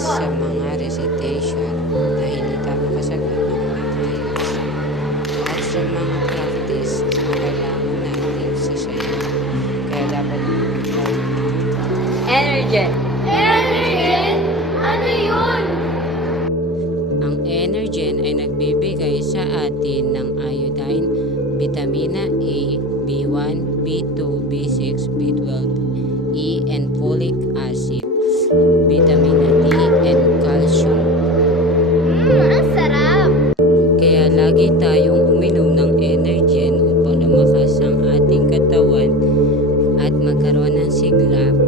sa mga recitation na hindi tayo makasagot ng maayos at sa mga practice na kailangan natin sa sayo. Kaya dapat tayo Energen. Energen? Ano yun? Ang Energen ay nagbibigay sa atin ng iodine, vitamina A, B1, B2, B6, B12, E, and folic acid, vitamina D, and calcium. Ang sarap! Kaya lagi tayong uminom ng Energen upang lumakas ang ating katawan at magkaroon ng sigla